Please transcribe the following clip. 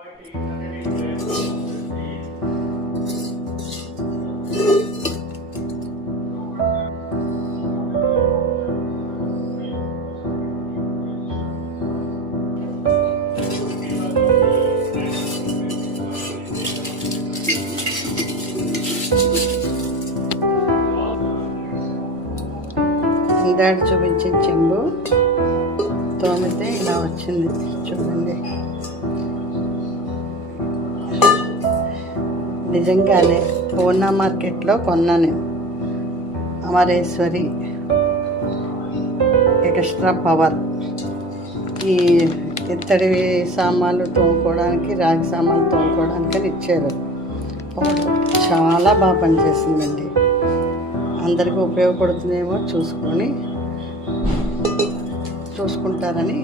ఇందాక చూపించిన చెంబు తోమితే ఇలా వచ్చింది చూడండి. నిజంగానే పూర్ణ మార్కెట్లో కొన్నాను. Amareswari extra power. ఈ ఇత్తడి సామాన్లు తోముకోవడానికి, రాగి సామాన్లు తోముకోవడానికి అని ఇచ్చారు. చాలా బాగా పనిచేసిందండి. అందరికీ ఉపయోగపడుతుందేమో చూసుకుంటారని